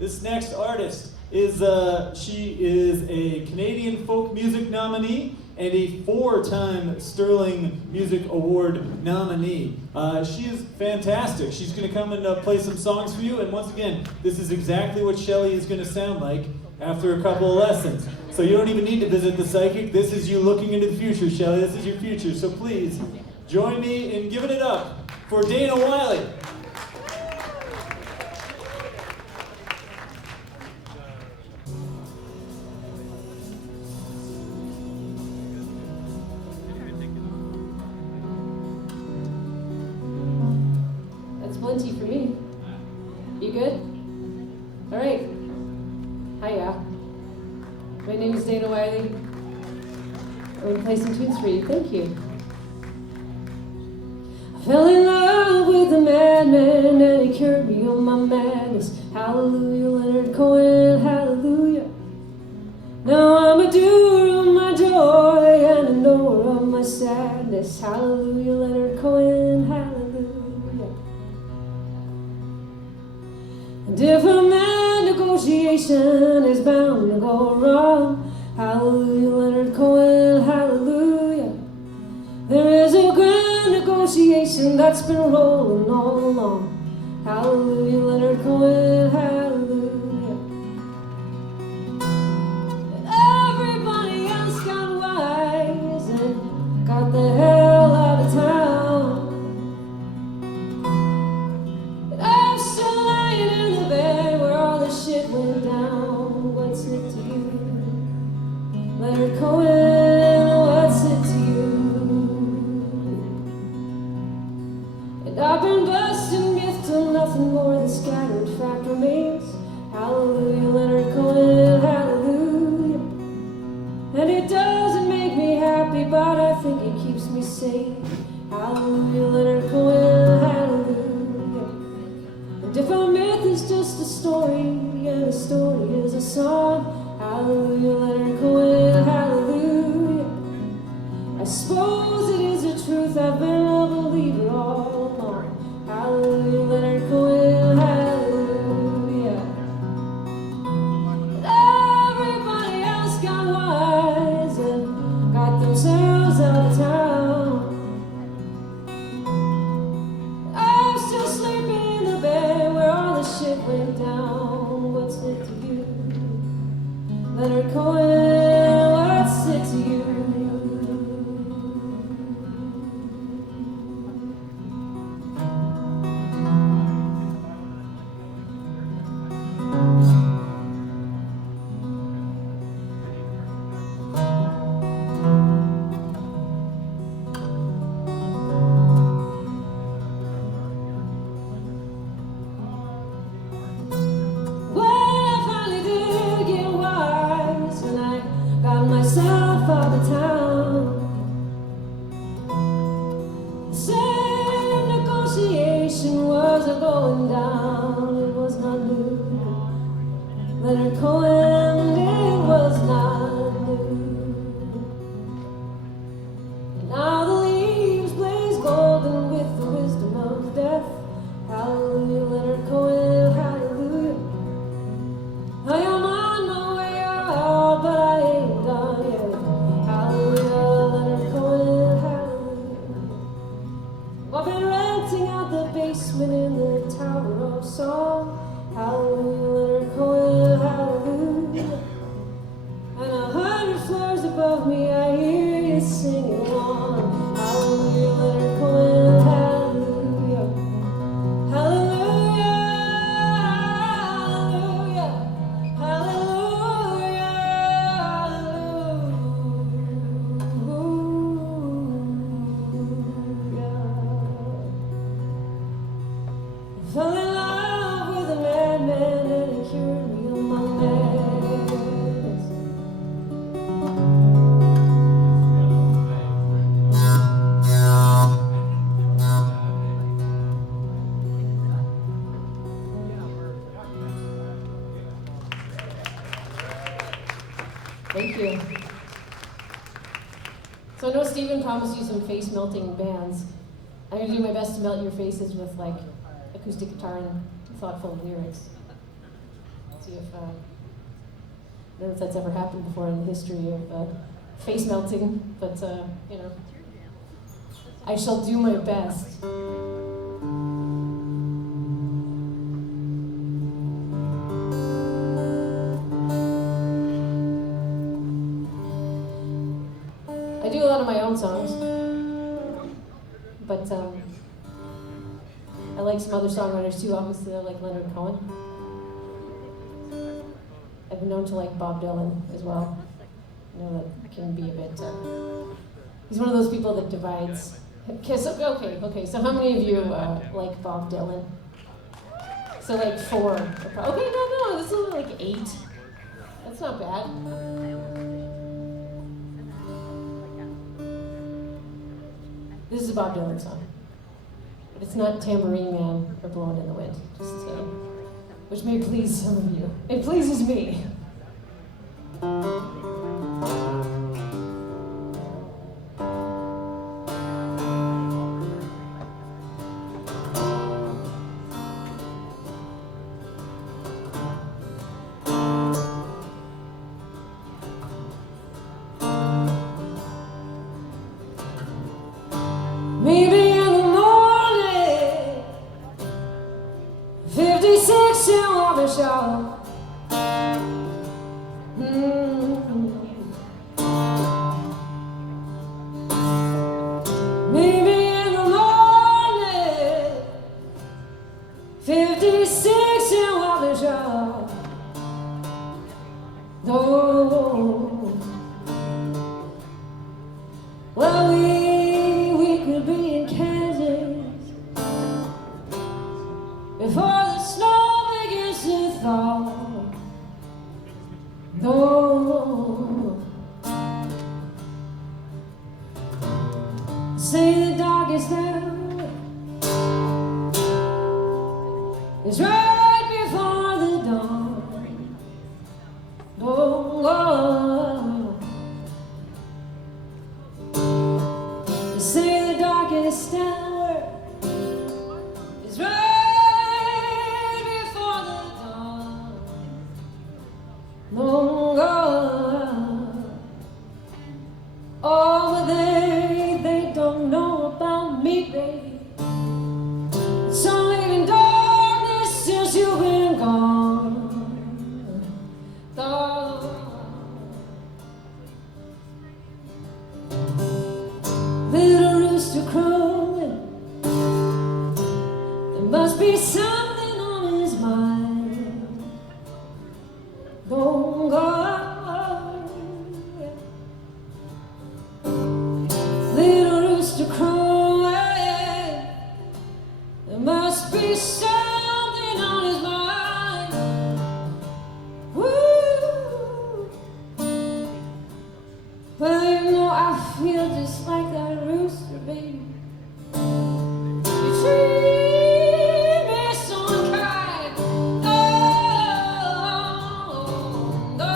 This next artist is, she is a Canadian Folk Music nominee and a 4-time Sterling Music Award nominee. She is fantastic. She's going to come and play some songs for you. And once again, this is exactly what Shelley is going to sound like after a couple of lessons. So you don't even need to visit the psychic. This is you looking into the future, Shelley. This is your future. So please join me in giving it up for Dana Wylie. Plenty for me. You good? All right. Hiya. My name is Dana Wylie. I'm going to play some tunes for you. Thank you. I fell in love with a madman and he cured me of my madness. Hallelujah, Leonard Cohen, hallelujah. Now I'm a doer of my joy and a knower of my sadness. Hallelujah, Leonard Cohen, hallelujah. And if a mad negotiation is bound to go wrong, hallelujah, Leonard Cohen, hallelujah. There is a grand negotiation that's been rolling all along. Hallelujah, Leonard Cohen, hallelujah. And everybody else got wise and got the hell out of town. Went down, what's it to you? Leonard Cohen, what's it to you? And I've been busting myth till nothing more than scattered fact remains. Hallelujah, Leonard Cohen, hallelujah. And it doesn't make me happy, but I think it keeps me sane. Hallelujah, Leonard Cohen, hallelujah. And if a myth is just a story, and a story is a song, hallelujah, Leonard Cohen, hallelujah. I suppose it is the truth, I've been a believer all along. Hallelujah, Leonard Cohen, hallelujah. And everybody else got wise and got themselves out of town. I'm still sleeping in the bed where all the shit went down. What's it to you? Leonard Cohen, what's it to you? Myself out of town. The same negotiation was a going down. It was not new. Leonard Cohen, it was not new. And now the leaves blaze golden with the wisdom of death. Hallelujah, Leonard Cohen, hallelujah. I am on my way out, but I ain't done yet. Hallelujah, Leonard Cohen, hallelujah. I've been renting out the basement in the Tower of Song. Hallelujah, Leonard Cohen, hallelujah. And 100 floors above me, I hear you singing on. Hallelujah, Leonard Cohen, hallelujah. Hallelujah, hallelujah, hallelujah, hallelujah. I fell in love with a madman and he cured me of my madness. Thank you. So I know Stephen promised you some face-melting bands. I'm going to do my best to melt your faces with like acoustic guitar and thoughtful lyrics. see if, I don't know if that's ever happened before in the history of face melting, but, you know, I shall do my best. I do a lot of my own songs, but I like some other songwriters too. Obviously, I like Leonard Cohen. I've been known to like Bob Dylan as well. I know that can be a bit. He's one of those people that divides. Okay, so how many of you like Bob Dylan? So like 4. Okay, no, this is only like 8. That's not bad. This is a Bob Dylan song, but it's not Tambourine Man or Blowing in the Wind, just saying, which may please some of you. It pleases me. Maybe in the morning, 56 in Waukesha. Maybe in the morning, 56 in Waukesha. Oh, well, we could be in Kansas before the snow begins to thaw. No, say the darkest hour is right before the dawn. Oh, say the darkest hour is right before the dawn. No, oh, but they don't know about me, baby. It's only in darkness since you've been gone. Little rooster crowing, there must be something on his mind. Don't go. Little rooster crowing, there must be something on his mind. Woo. Well, you know, I feel just like that rooster, baby. You treat me so unkind. Oh, oh.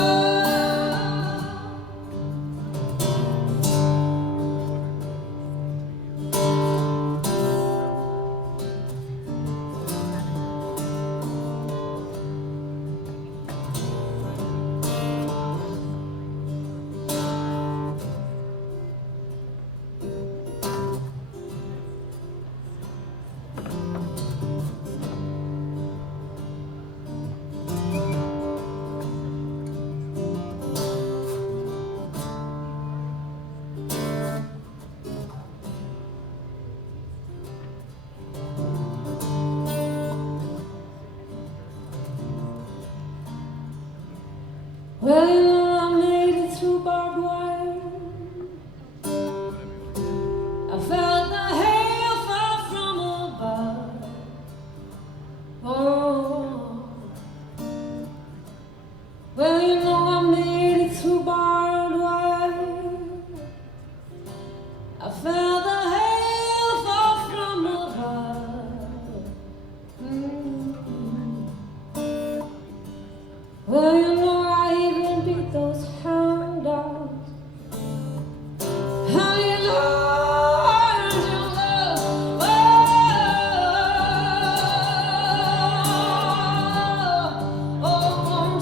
Well, you know, I made it through barbed wire. I felt the hail fall from above. Oh, well, you know, I made it through barbed wire. I felt the hail fall from above. Well, you know, I even beat those hound dogs. How you learn to love? Oh, oh,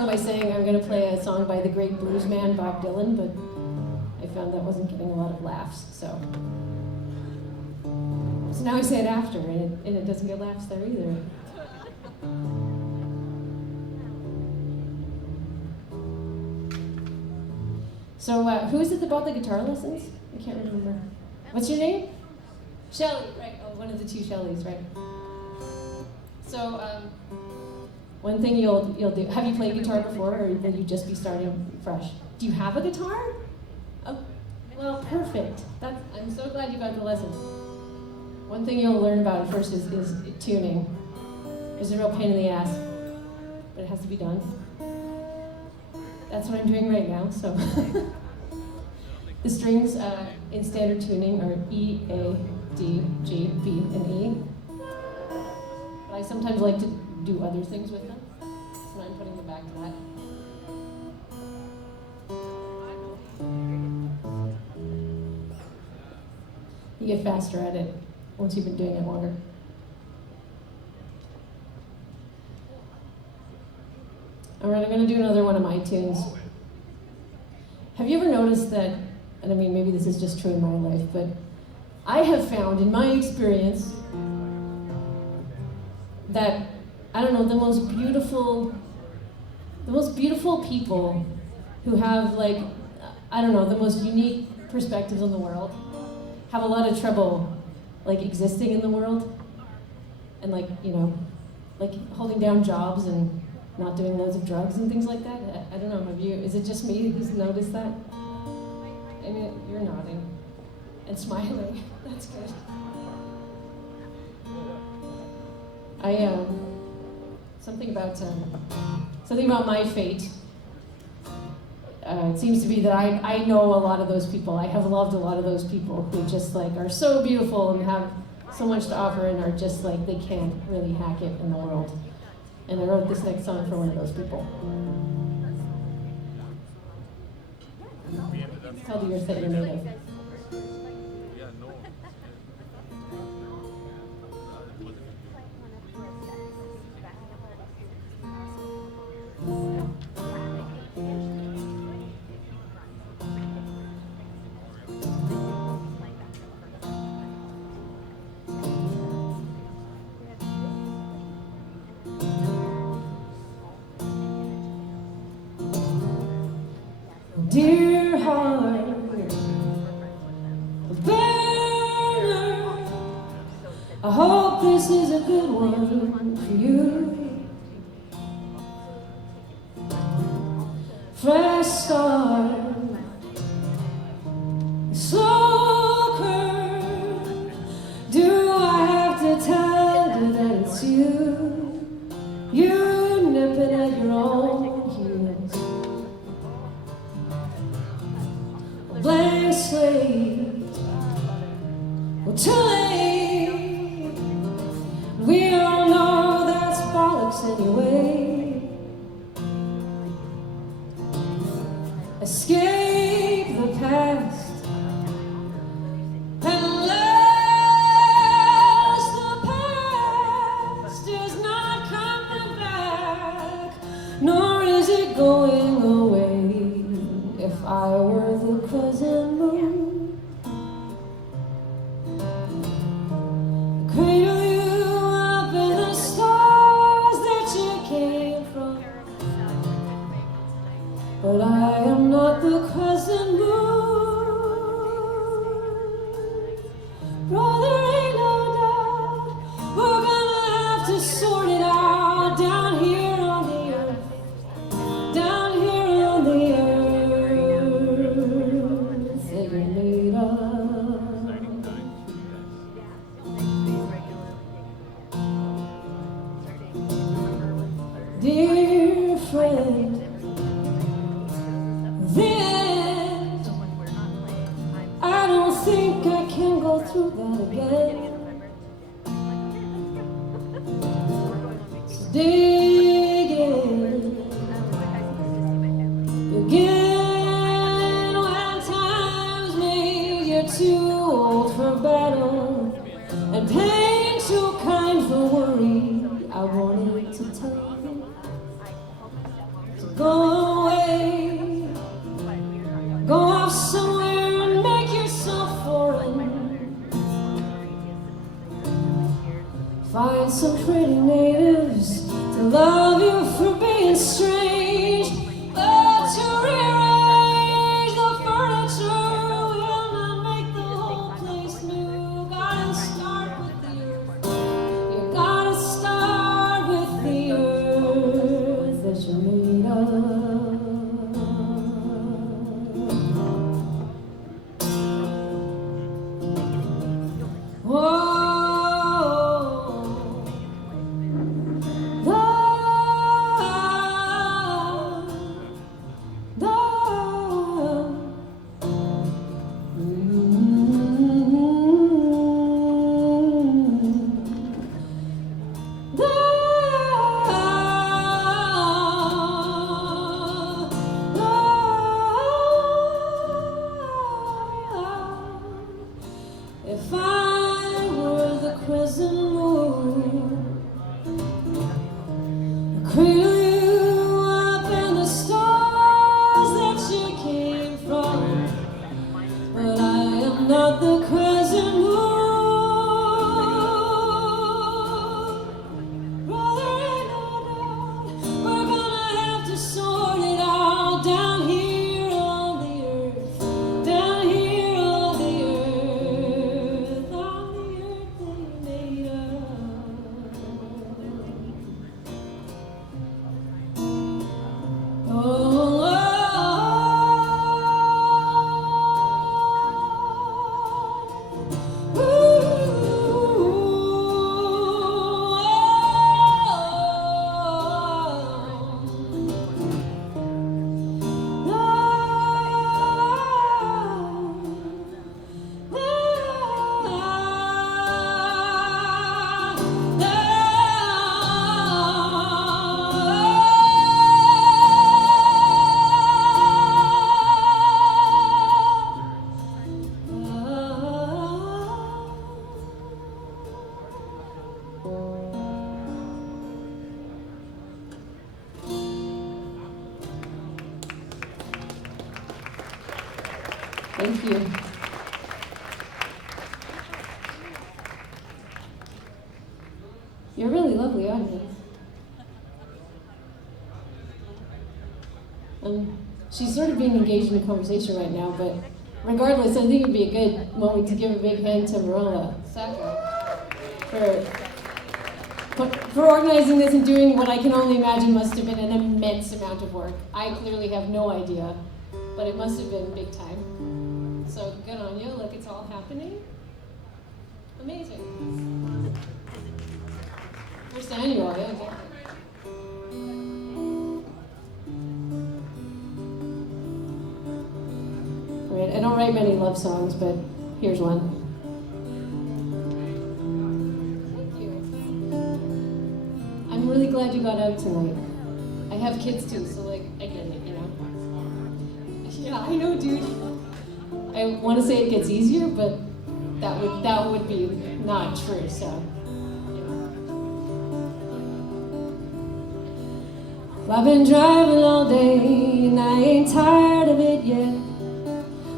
song by saying I'm going to play a song by the great blues man Bob Dylan, but I found that wasn't getting a lot of laughs, so now I say it after, and it doesn't get laughs there either. So who is it that bought the guitar lessons? I can't remember. What's your name? Shelly, right. Oh, one of the two Shellys, right. So one thing you'll do, have you played guitar before, or will you just be starting fresh? Do you have a guitar? Oh, well, perfect. I'm so glad you got the lesson. One thing you'll learn about at first is tuning. It's a real pain in the ass, but it has to be done. That's what I'm doing right now, so. The strings in standard tuning are E, A, D, G, B, and E. But I sometimes like to do other things with them, so I'm putting them back to that. You get faster at it once you've been doing it longer. All right, I'm going to do another one of my tunes. Have you ever noticed that, and I mean, maybe this is just true in my life, but I have found in my experience that, I don't know, the most beautiful people who have, like, I don't know, the most unique perspectives on the world have a lot of trouble, like, existing in the world and, like, you know, like holding down jobs and not doing loads of drugs and things like that. I don't know, is it just me who's noticed that? I mean, you're nodding and smiling. That's good. Something about my fate. It seems to be that I know a lot of those people. I have loved a lot of those people who just like are so beautiful and have so much to offer and are just like they can't really hack it in the world. And I wrote this next song for one of those people. It's called The Earth That You're Made Of. Dear heart, burner, I hope this is a good one for you. Fresh start, slow curve. Do I have to tell you that it's you? You nipping at your own heels. Blank slate, well, too late. We all know that's bollocks anyway. Escape the past and last. The past is not coming back, nor is it going away. If I were the crescent moon, cradle you up in the stars that you came from. But I am not the crescent moon. Brother, ain't no doubt we're gonna have to sort it out down here on the earth, down here on the earth. Dear friend, the end. I don't think I can go through that again. So dig in, begin when times made you too old for battle and pain too kind for worry. I wanted to tell you. found some pretty natives to love you for being strange, but to rearrange the furniture will not make the whole place new. Gotta start with the earth. You gotta start with the earth that you're made of. Whoa. If I were the crescent moon, I'd cradle you up in the stars that you came from. But I am not the crescent moon. Brother, ain't no doubt we're gonna have to sort it out down here on the earth, down here on the earth that you made of. Oh, thank you. You're a really lovely audience. She's sort of being engaged in a conversation right now, but regardless, I think it'd be a good moment to give a big hand to Mirella, Sacco, for organizing this and doing what I can only imagine must have been an immense amount of work. I clearly have no idea, but it must have been big time. So good on you. Look, it's all happening. Amazing. First annual, yeah, exactly. Right, I don't write many love songs, but here's one. Thank you. I'm really glad you got out tonight. I have kids too, so like, I get it, you know. Yeah, I know, dude. I want to say it gets easier, but that would be not true, so. Well, I've been driving all day and I ain't tired of it yet.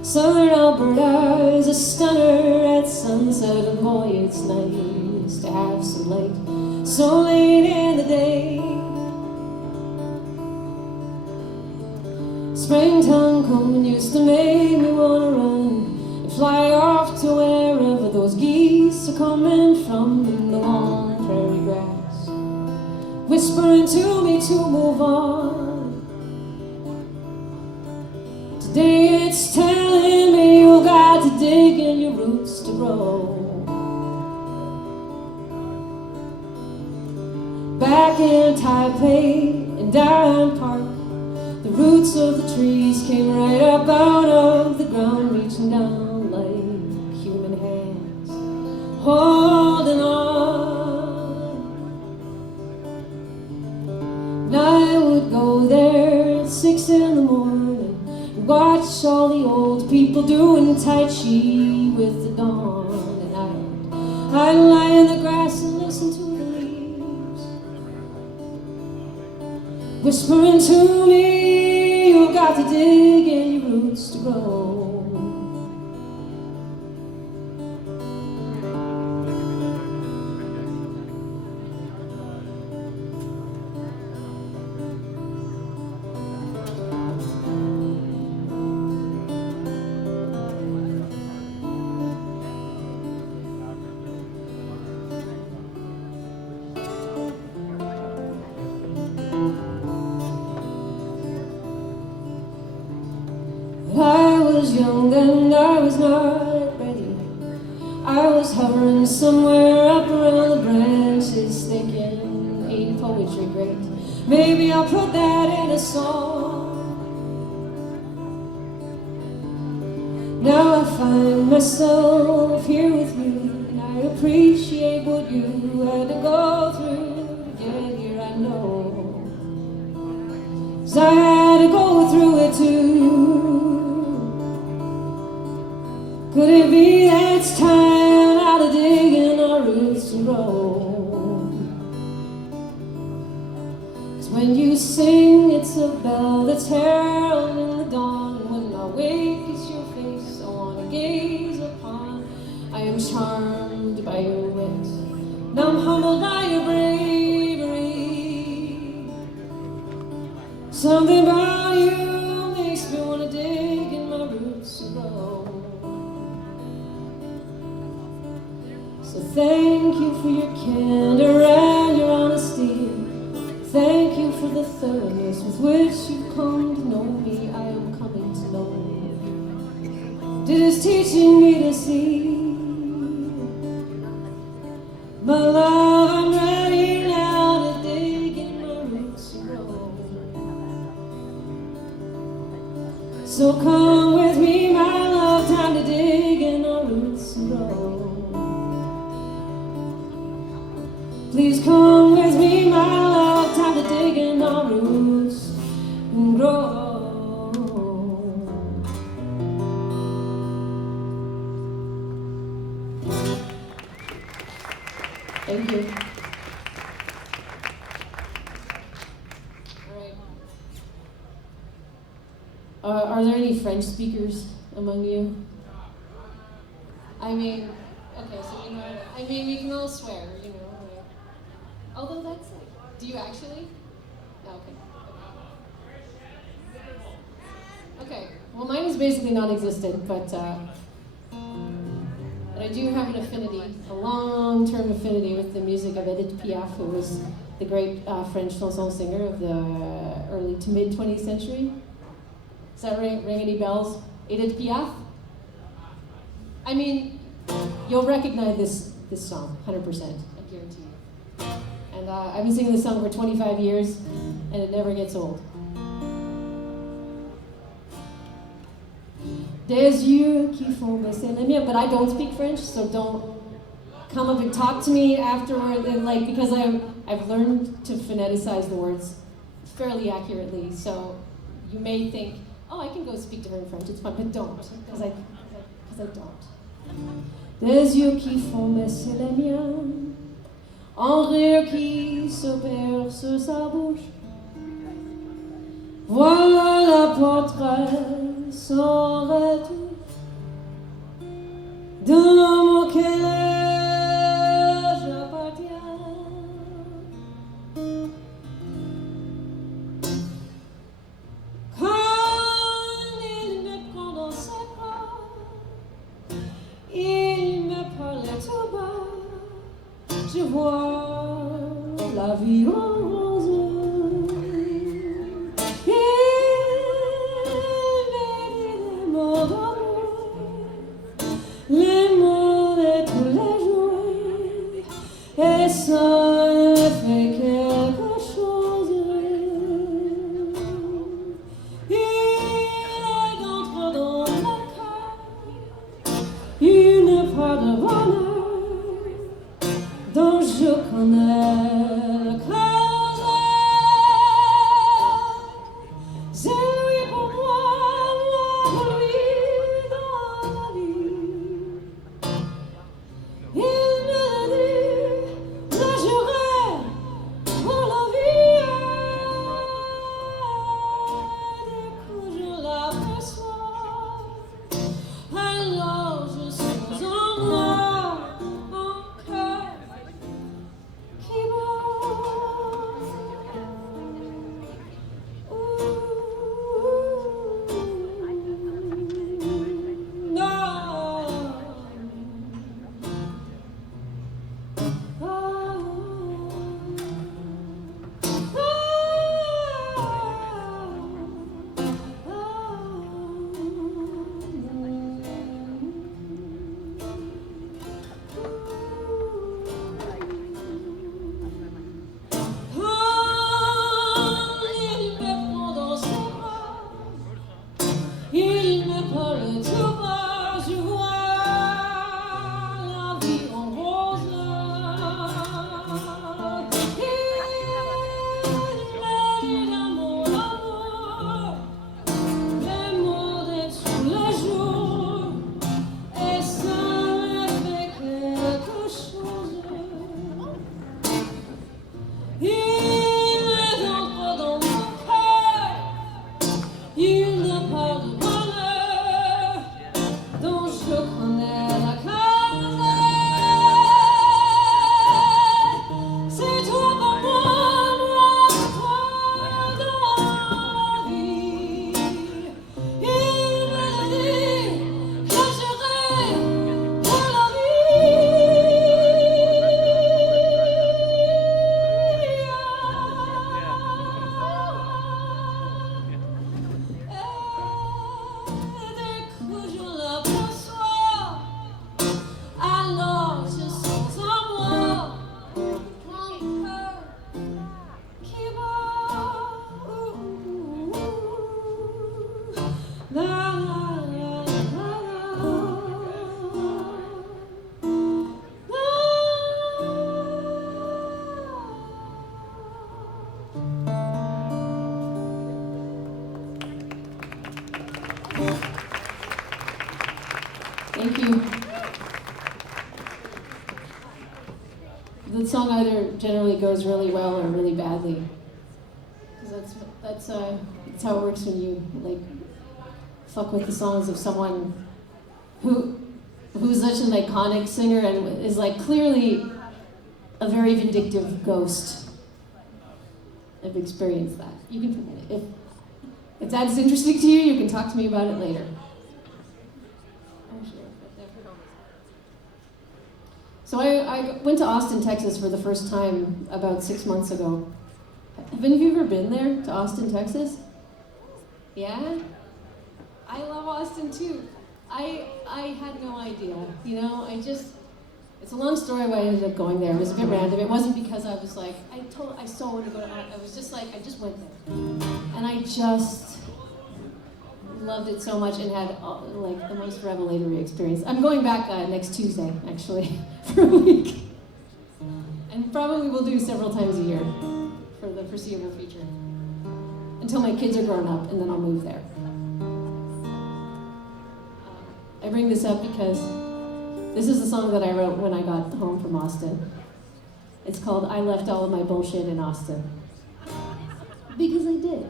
Southern Alberta is a stunner at sunset, and boy, it's nice to have some light so late in the day. Springtime coming used to make me wanna run and fly off to wherever those geese are coming from in the long prairie grass, whispering to me to move on. Today it's telling me you got to dig in your roots to grow. Back in Taipei and Diamond Park, the roots of the trees came right up out of the ground, reaching down like human hands, holding on. And I would go there at 6 in the morning and watch all the old people doing Tai Chi with the dawn. And I'd lie in the grass and listen to the leaves whispering to me, you got to dig in your roots to grow. But I was young and I was not ready. I was hovering somewhere up around the branches, thinking, ain't poetry great? Maybe I'll put that in a song. Now I find myself here with you, and I appreciate what you had to go through to get here, I know. 'Cause I had to go through it too. Could it be that it's time now to dig in our roots to grow? 'Cause when you sing, it's a bell that's heralding the dawn, and when I wake, it's your face I want to gaze upon. I am charmed by your wit, and I'm humbled by your bravery. Something about you makes me want to dig in my roots and grow. So thank you for your candor and your honesty. Thank you for the thoroughness with which you've come to know me. I am coming to know you. It is teaching me to see. My love, I'm ready now to dig in my roots and grow. So come with me, my love, time to dig in our roots and grow. Please come with me, my love, time to dig in our roots and grow. Thank you. All right. Are there any French speakers among you? I mean, okay, so you know, I mean, we can all swear, you know. Like, although that's like, do you actually? No, okay. Okay, well, mine is basically non-existent, but I do have an affinity, a long-term affinity with the music of Edith Piaf, who was the great French chanson singer of the early to mid-20th century. Does that ring any bells? Edith Piaf? I mean, you'll recognize this song, 100%, I guarantee you. And I've been singing this song for 25 years, and it never gets old. Des yeux qui font baisser les miens, but I don't speak French, so don't come up and talk to me afterward, and like, because I've learned to phoneticize the words fairly accurately, so you may think, oh, I can go speak to her in French, it's fine, but don't, because I don't. Des yeux qui font baisser les miens, un rire qui se perd sur sa bouche, voilà la portrait sans retour d'un homme auquel j'appartiens. Quand il me prend dans ses bras, il me parle tout bas, je vois la vie en rose. Les mots de tous les jours, et ça fait quelque chose. Il entre dans le cœur une part de bonheur dont je connais le cœur. Thank you. The song either generally goes really well or really badly. Because that's how it works when you like fuck with the songs of someone who's such an iconic singer and is like clearly a very vindictive ghost. I've experienced that. You can, if that's interesting to you, you can talk to me about it later. So I went to Austin, Texas for the first time about 6 months ago. Have any of you ever been there, to Austin, Texas? Yeah? I love Austin too. I had no idea, you know, it's a long story why I ended up going there. It was a bit random. It wasn't because I was like, I so want to go to Austin. I was just like, I just went there. And I just loved it so much and had like the most revelatory experience. I'm going back next Tuesday, actually, for a week. And probably will do several times a year for the foreseeable future. Until my kids are grown up, and then I'll move there. I bring this up because this is a song that I wrote when I got home from Austin. It's called I Left All of My Bullshit in Austin. Because I did.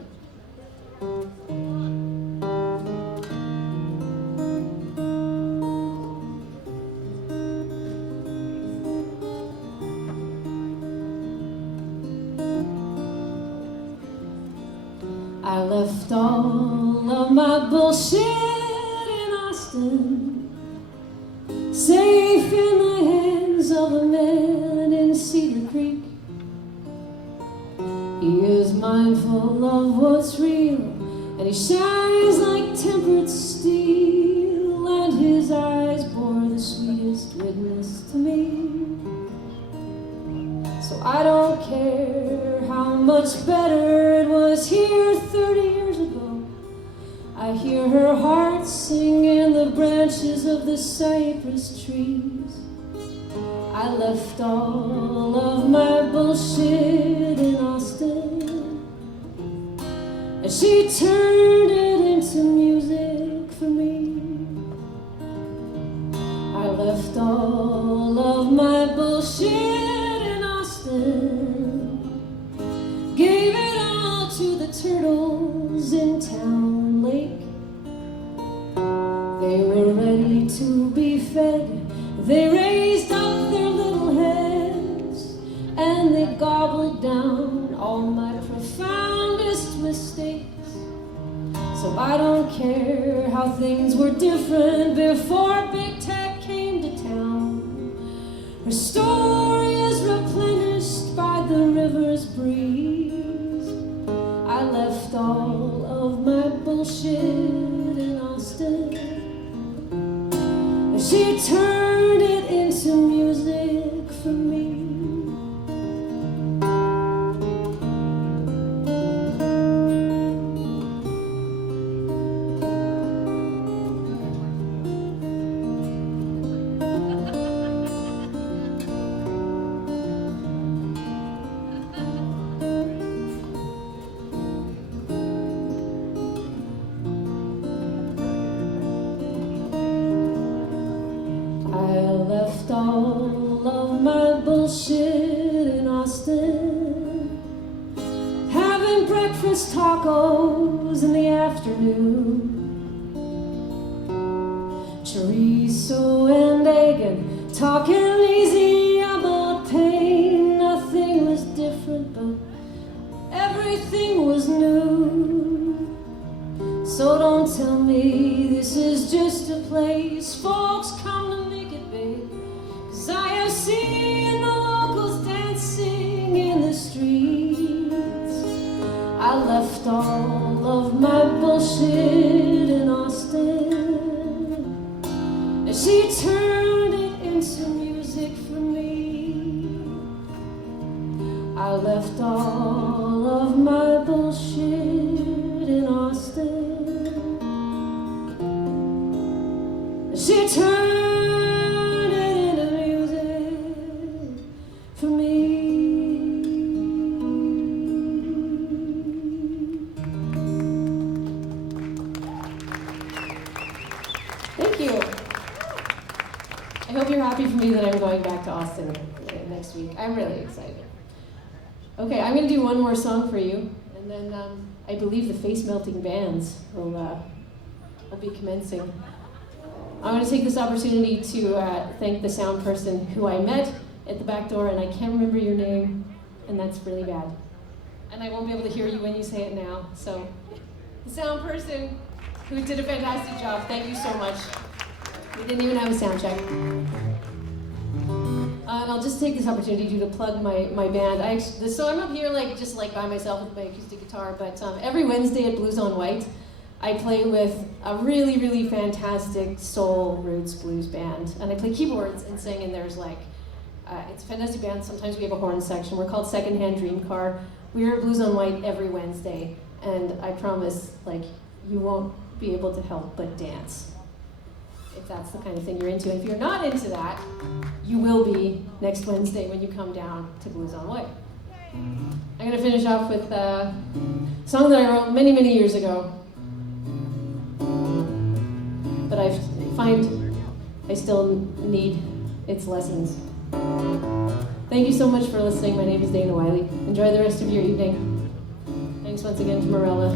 I left all of my bullshit in Austin, safe in the hands of a man in Cedar Creek. He is mindful of what's real, and he shines like tempered steel, and his eyes bore the sweetest witness to me. So I don't care how much better it was here 30 years ago. I hear her heart sing in the branches of the cypress trees. I left all of my bullshit in Austin, and she turned it into music for me. I left all of my bullshit in Austin, gave it all to the turtles in Town Lake. They were ready to be fed. They raised up their little heads, and they gobbled down all my profoundest mistakes. So I don't care how things were different before big tech came to town. Her story is replenished by the river's breeze. I left all of my bullshit in Austin, and she turned it into music for me. All of my bullshit in Austin, having breakfast tacos in the afternoon, chorizo and egg, and talking easy about pain. Nothing was different, but everything was new. So don't tell me this is just a place folks come to make it big. I have seen the locals dancing in the streets. I left all of my bullshit in Austin, and she turned it into music for me. I left all of my bullshit in Austin, and she turned for me. Thank you. I hope you're happy for me that I'm going back to Austin next week. I'm really excited. Okay, I'm going to do one more song for you, and then I believe the face-melting bands will be commencing. I want to take this opportunity to thank the sound person who I met at the back door, and I can't remember your name, and that's really bad. And I won't be able to hear you when you say it now. So, the sound person who did a fantastic job, thank you so much. We didn't even have a sound check. And I'll just take this opportunity to plug my band. So I'm up here just by myself with my acoustic guitar, but every Wednesday at Blues on White, I play with a really, really fantastic soul roots blues band. And I play keyboards and sing, and there's it's a fantastic band. Sometimes we have a horn section. We're called Secondhand Dream Car. We're at Blues on White every Wednesday, and I promise, you won't be able to help but dance. If that's the kind of thing you're into. And if you're not into that, you will be next Wednesday when you come down to Blues on White. I'm going to finish off with a song that I wrote many, many years ago. But I find I still need its lessons. Thank you so much for listening. My name is Dana Wylie. Enjoy the rest of your evening. Thanks once again to Mirella.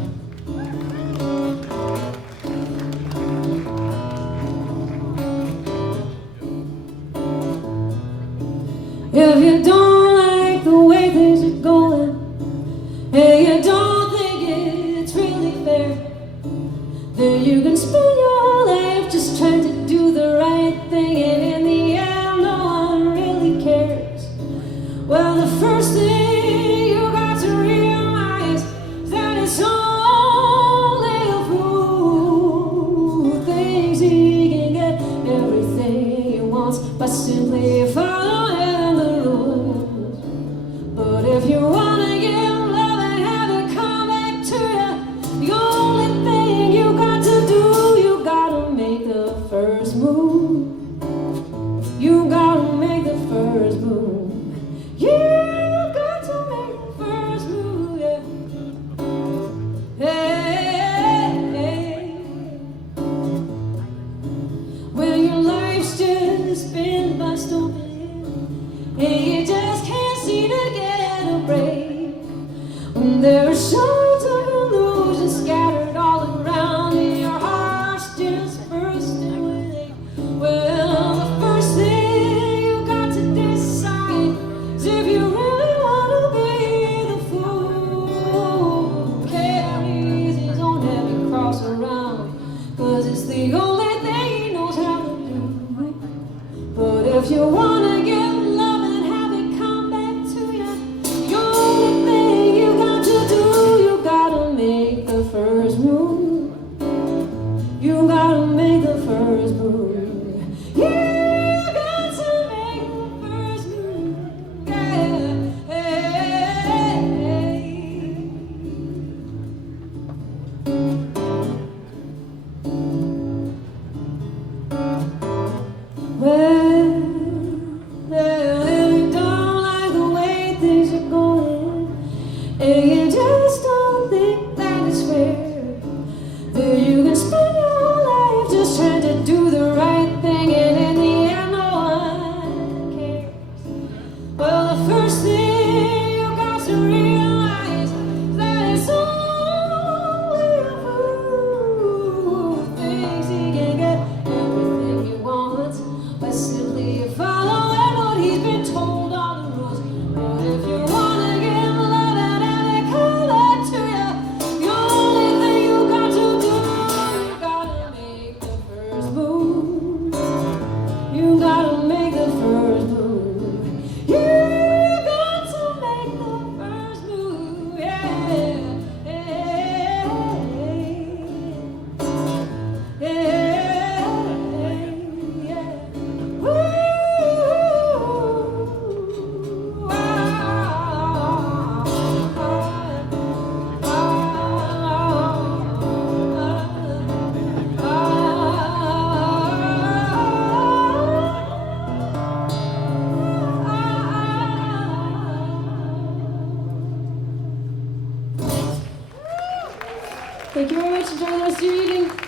If you don't like the way things are going, and you don't think it's really fair, then you can spend your life just trying to do the right thing, and in the end, no one really cares. Well, the first thing you got to realize is that it's only a fool thinks he can get everything he wants by simply following the rules. But if you want to get love and have it come back to you, the only thing you got to do, you gotta make the first move. You gotta make the first move. You got to make the first move, yeah. Hey, hey. When your life's just been by storm, and you just can't seem to get a break. When there are shards of illusion scattered all around, and your heart's just bursting with ache. Well, the first thing you got to decide is if you really want to be the fool. Carries his own heavy cross around, 'cause it's the only thing he knows how to do. But if you want to get love and have it come back to you, the only thing you got to do, you gotta make the first move. You gotta make the first move. You got to make the first move. Yeah. Hey, hey. Well, if you don't like the way things are going, and you just don't think that it's fair, then you can spend your life just trying to do the right thing, and in the end, no one cares. Well, the first thing you got to realize is that it's only a fool who thinks he can get everything he wants by simply following what he's been told all the rules. But if you want to get love and have it come back to you, the only thing you got to do, you gotta make the first move. You gotta make the first move. You got to make the first move. Yeah. Yeah. Yeah. Yeah. Woo. Thank you very much. Enjoy the rest of your evening.